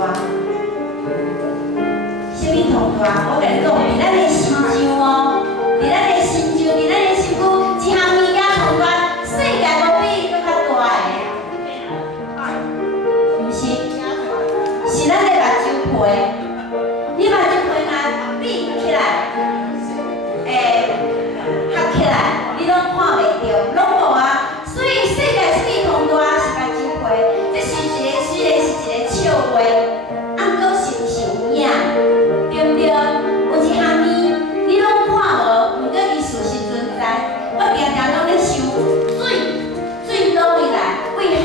大？什么通大？我甲你讲，伫咱的心上哦，伫咱的心上，伫咱的心躯，一项物件通大，世界无比佫较大的。毋是，是咱的目睭皮。你目睭皮若闭起来，合起来，你拢看袂着，拢无啊。所以世界什么通大是目睭皮，这是虽然是一个笑话，按搁是毋是有影？对不对？有一项物你拢看无，毋过伊事实存在。我定定拢咧想水倒位来？为海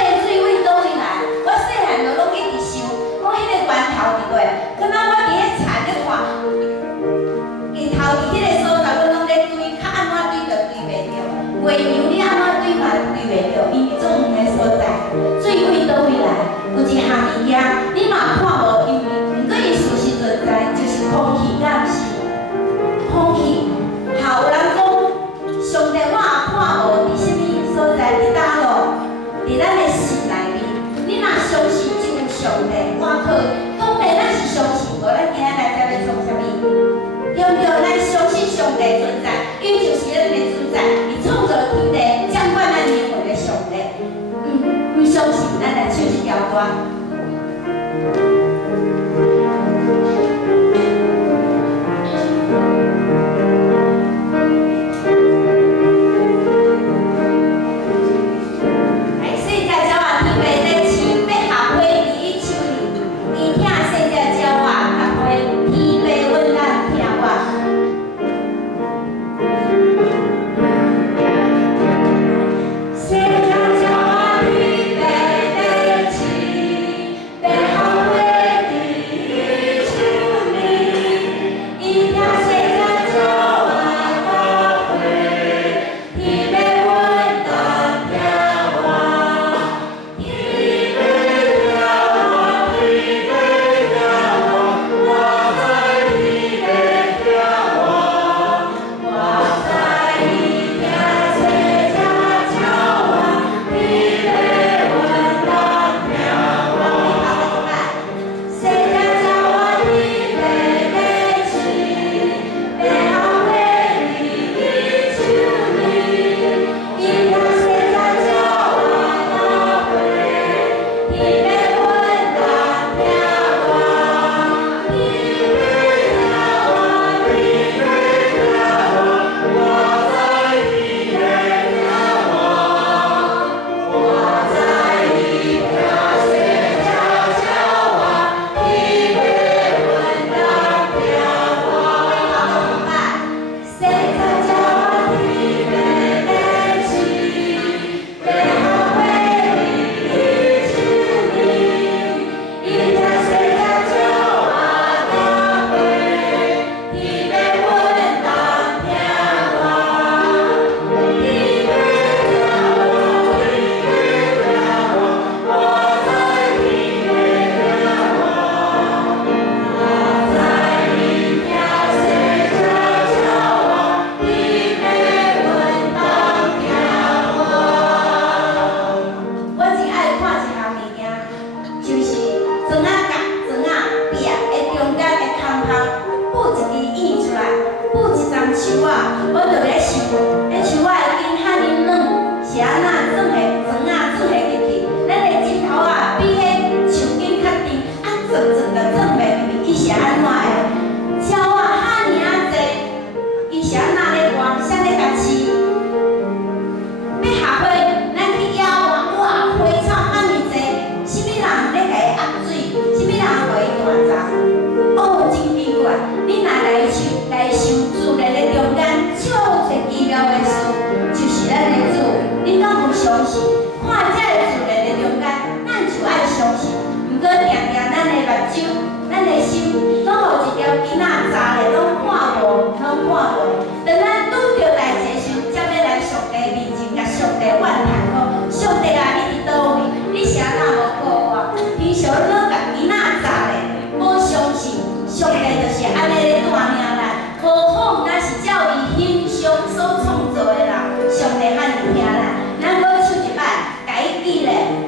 的水为倒位来？我细汉就拢一直想，我迄个源头伫落，敢若我伫咧田咧看，源头伫迄个所在，我拢咧堆，较安怎堆就堆袂着。月娘你安怎堆嘛堆袂着，因为种远的所在，水为倒位来？有一项物件你嘛看无，因为毋过伊事实存在，就是空气，敢毋是？空气，好，有人讲，上帝我也看无伫什么所在，伫倒落，伫咱的心内面。你若相信就有上帝，我靠，讲的咱是相信，无咱今仔来遮要创啥物？对不对？咱相信上帝存在，伊就是咱的存在，伊创造天地，掌管咱灵魂的上帝。不相信，咱来唱一条歌。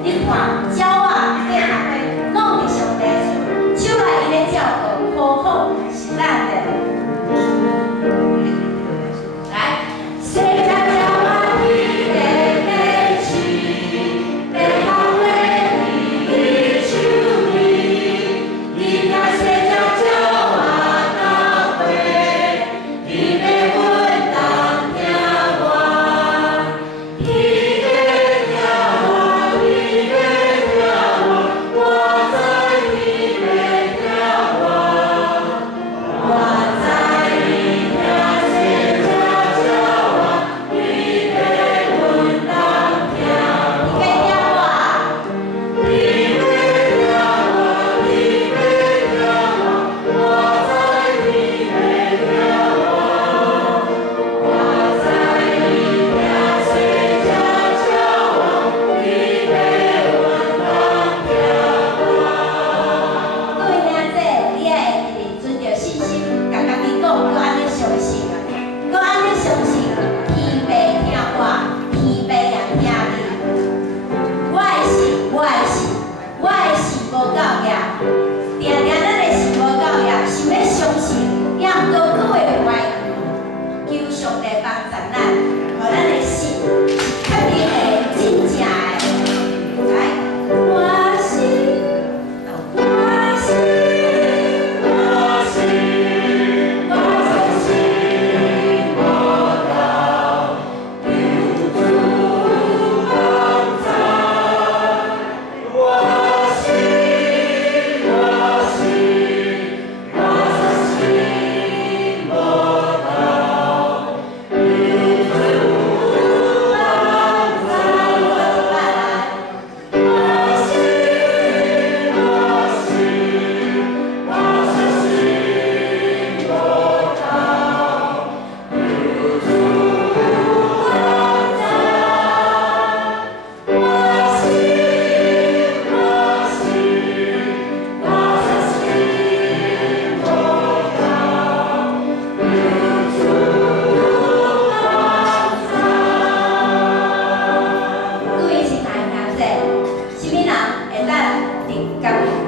你看，鸟啊，跟下花，弄伫上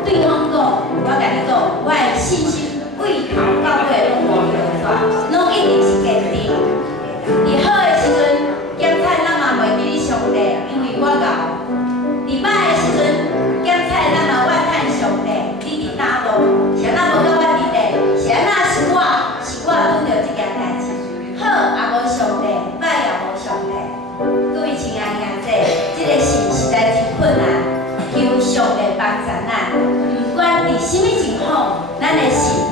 对方讲，我甲你讲，我的信心为头到尾拢无摇转，拢一定是坚定。伫好的时阵，咸菜咱嘛袂比你上帝，因为我咬；伫歹的时阵，咸菜咱嘛怨叹上帝，你伫哪路？是安那无甲我伫咧？是安那是我拄着即件代志，好也无上帝，歹也无上帝。各位亲爱兄弟，即个事实在真困难，求上帝帮助咱。不管伫什么情况，咱的心